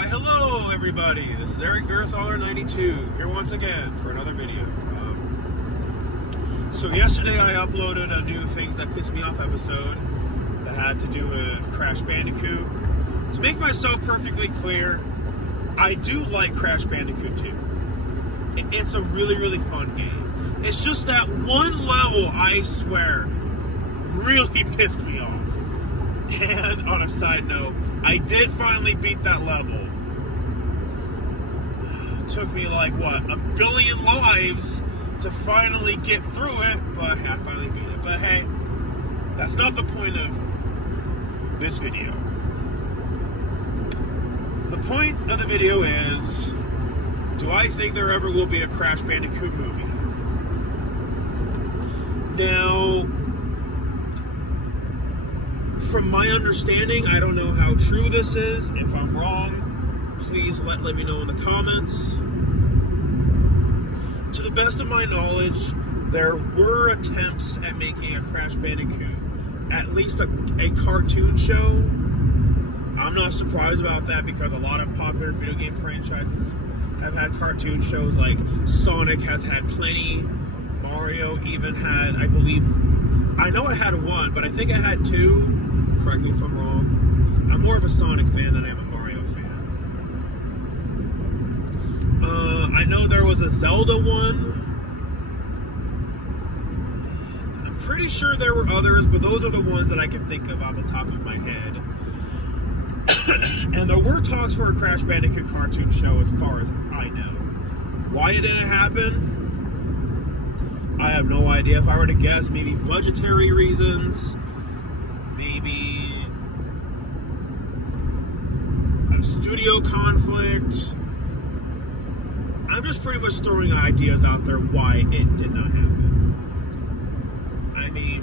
Why, hello everybody, this is Eric Earthaller92 here once again for another video. So yesterday I uploaded a new Things That Piss Me Off episode that had to do with Crash Bandicoot. To make myself perfectly clear, I do like Crash Bandicoot 2. It's a really fun game. It's just that one level, I swear, really pissed me off. And on a side note, I did finally beat that level. It took me like, what, 1 billion lives to finally get through it, but I finally beat it. But hey, that's not the point of this video. The point of the video is, do I think there ever will be a Crash Bandicoot movie? Now, from my understanding, I don't know how true this is. If I'm wrong, please let me know in the comments. To the best of my knowledge, there were attempts at making a Crash Bandicoot, at least a cartoon show. I'm not surprised about that because a lot of popular video game franchises have had cartoon shows. Like Sonic has had plenty. Mario even had, I believe, I know I had one, but I think I had two. Correct me if I'm wrong. I'm more of a Sonic fan than I am a Mario fan. I know there was a Zelda one. I'm pretty sure there were others, but those are the ones that I can think of off the top of my head. And there were talks for a Crash Bandicoot cartoon show as far as I know. Why it didn't happen? I have no idea. If I were to guess, maybe budgetary reasons. Maybe a studio conflict. I'm just pretty much throwing ideas out there why it did not happen. I mean,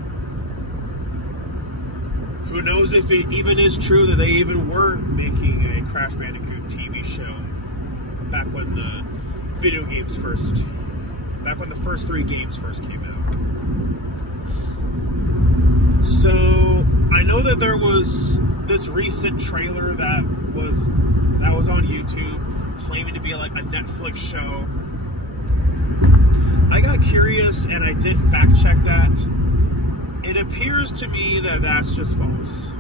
who knows if it even is true that they even were making a Crash Bandicoot TV show back when the video games back when the first 3 games first came out. So, I know that there was this recent trailer that was on YouTube claiming to be like a Netflix show. I got curious and I did fact check that. It appears to me that that's just false.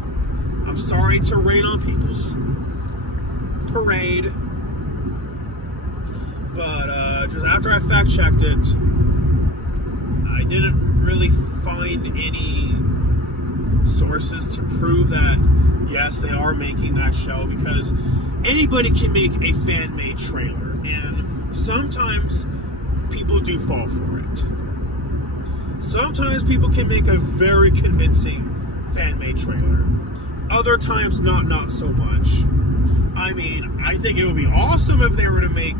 I'm sorry to rain on people's parade, but just after I fact checked it, I didn't really find any sources to prove that yes, they are making that show, because anybody can make a fan-made trailer, and sometimes people do fall for it. Sometimes people can make a very convincing fan-made trailer. Other times not so much. I mean, I think it would be awesome if they were to make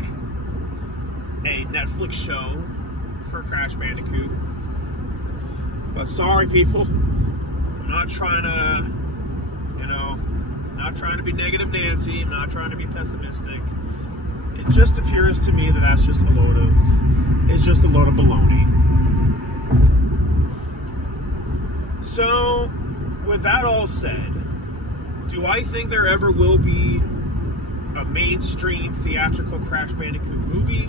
a Netflix show for Crash Bandicoot. But sorry people, I'm not trying to, not trying to be negative Nancy, I'm not trying to be pessimistic. It just appears to me that that's just a load of baloney. So, with that all said, do I think there ever will be a mainstream theatrical Crash Bandicoot movie?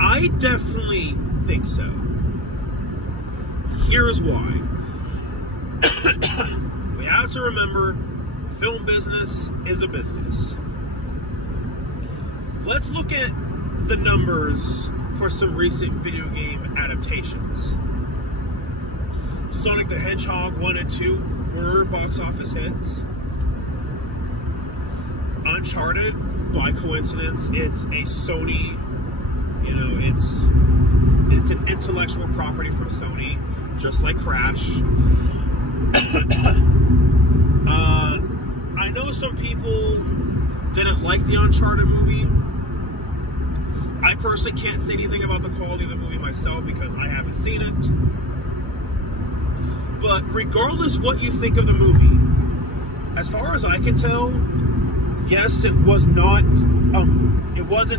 I definitely think so. Here's why. We have to remember, film business is a business. Let's look at the numbers for some recent video game adaptations. Sonic the Hedgehog 1 and 2 were box office hits. Uncharted, by coincidence, it's a Sony, it's an intellectual property from Sony, just like Crash. I know some people didn't like the Uncharted movie. I personally can't say anything about the quality of the movie myself because I haven't seen it. But regardless what you think of the movie, as far as I can tell, yes, it wasn't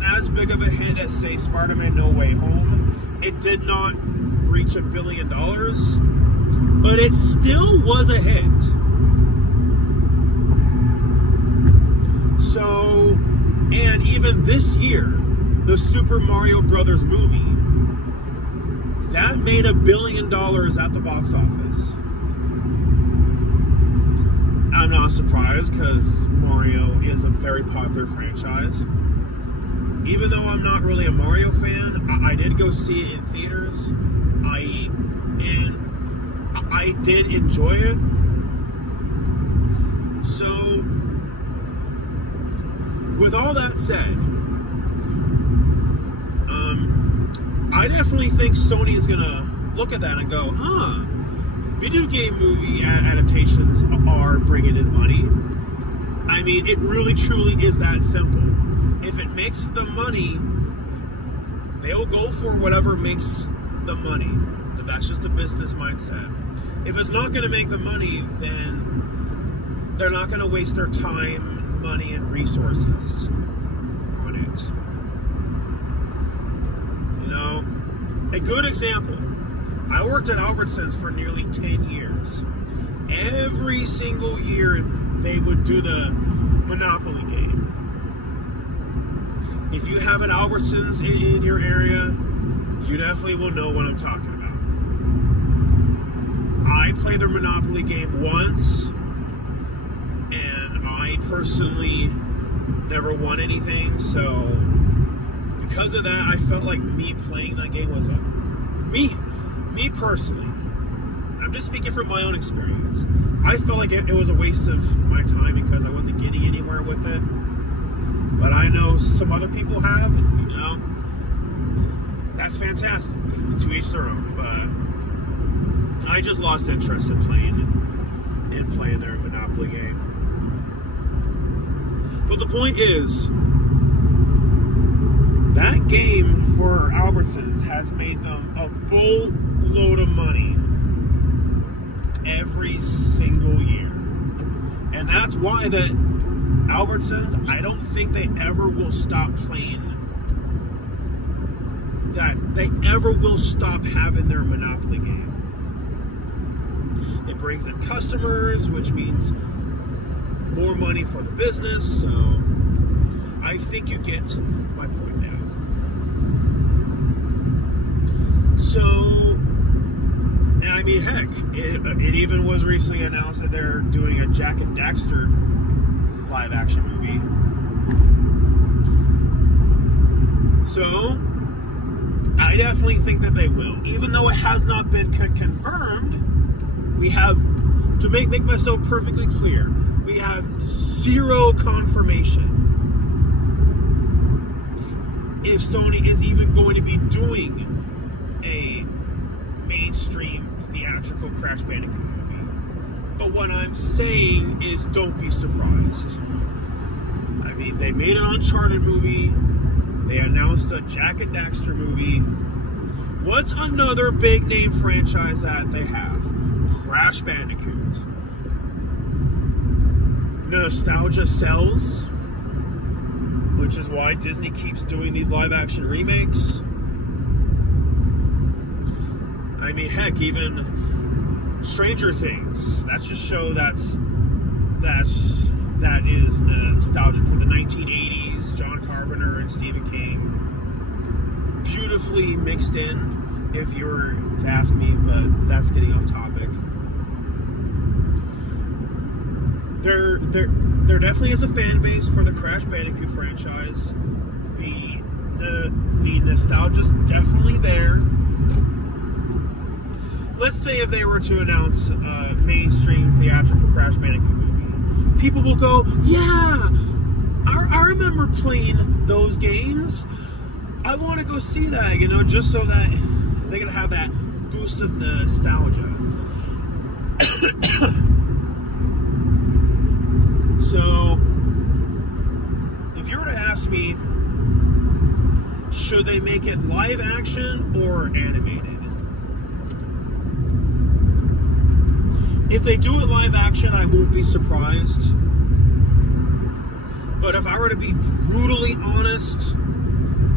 as big of a hit as, say, Spider-Man No Way Home. It did not reach $1 billion, but it still was a hit. even this year, the Super Mario Brothers movie, that made $1 billion at the box office. I'm not surprised because Mario is a very popular franchise. Even though I'm not really a Mario fan, I did go see it in theaters. I did enjoy it. So, with all that said, I definitely think Sony is gonna look at that and go, video game movie adaptations are bringing in money. I mean, it really truly is that simple. If it makes the money, they'll go for whatever makes the money. That's just a business mindset. If it's not going to make the money, then they're not going to waste their time, money, and resources on it. You know, a good example, I worked at Albertsons for nearly 10 years. Every single year, they would do the Monopoly game. If you have an Albertsons in your area, you definitely will know what I'm talking about. I played their Monopoly game once, and I personally never won anything, so because of that, I felt like me playing that game was me personally, I'm just speaking from my own experience, I felt like it was a waste of my time because I wasn't getting anywhere with it. But I know some other people have, you know, that's fantastic, to each their own, but I just lost interest in playing their Monopoly game. But the point is, that game for Albertsons has made them a boatload of money every single year. And that's why the Albertsons, I don't think they ever will stop playing that. They ever will stop having their Monopoly game. It brings in customers, which means more money for the business. So I think you get my point now. So, I mean, heck, it even was recently announced that they're doing a Jack and Daxter live action movie. So, I definitely think that they will. Even though it has not been confirmed, we have, to make myself perfectly clear, we have zero confirmation if Sony is even going to be doing a mainstream theatrical Crash Bandicoot movie. But what I'm saying is, don't be surprised. I mean, they made an Uncharted movie. They announced a Jack and Daxter movie. What's another big name franchise that they have? Crash Bandicoot. Nostalgia sells, which is why Disney keeps doing these live action remakes. I mean, heck, even Stranger Things. That's just show that is nostalgic for the 1980s. John Carpenter and Stephen King, beautifully mixed in, if you were to ask me. But that's getting off topic. There definitely is a fan base for the Crash Bandicoot franchise. The nostalgia's definitely there. Let's say if they were to announce a mainstream theatrical Crash Bandicoot movie, people will go, yeah, I remember playing those games. I want to go see that, you know, just so that they're going to have that boost of nostalgia. So, if you were to ask me, should they make it live action or animated? If they do it live action, I won't be surprised. But if I were to be brutally honest,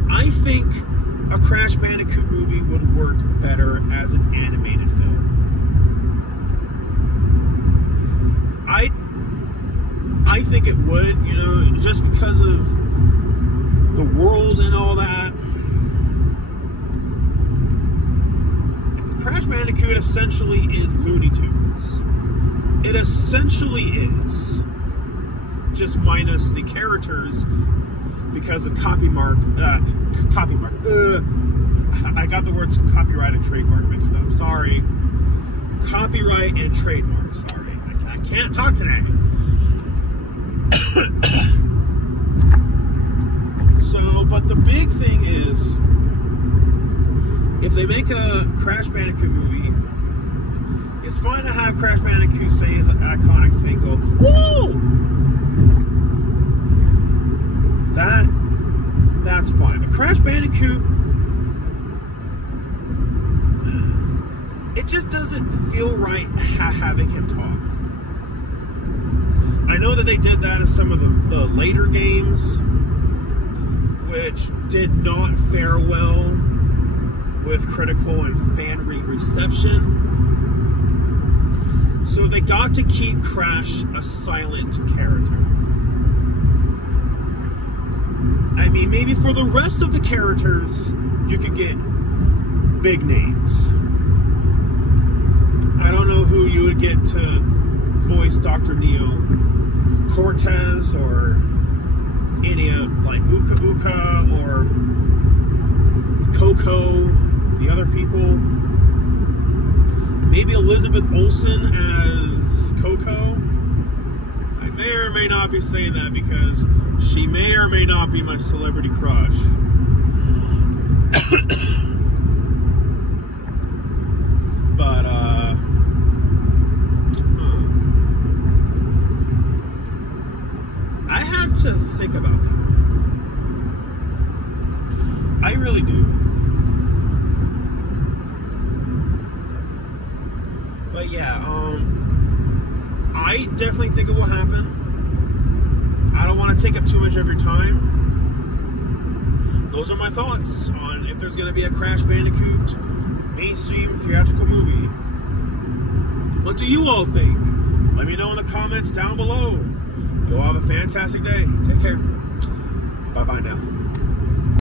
I think a Crash Bandicoot movie would work better as an animated film. I think it would, you know, just because of the world and all that. Crash Bandicoot essentially is Looney Tunes. It essentially is. Just minus the characters because of copyright. I got the words copyright and trademark mixed up. Sorry. Copyright and trademark. Sorry. I can't talk today. So, but the big thing is, if they make a Crash Bandicoot movie, it's fine to have Crash Bandicoot say his iconic thing, go, woo! That's fine. But Crash Bandicoot, it just doesn't feel right having him talk. I know that they did that in some of the later games, which did not fare well with critical and fan reception. So they got to keep Crash a silent character. I mean, maybe for the rest of the characters, you could get big names. I don't know who you would get to voice Dr. Neo. Cortez or any of, like, Uka Uka or Coco, the other people. Maybe Elizabeth Olsen as Coco. I may or may not be saying that because she may or may not be my celebrity crush. But, I have to think about that. I really do. But yeah, I definitely think it will happen. I don't want to take up too much of your time. Those are my thoughts on if there's going to be a Crash Bandicoot mainstream theatrical movie. What do you all think? Let me know in the comments down below. You all have a fantastic day. Take care. Bye-bye now.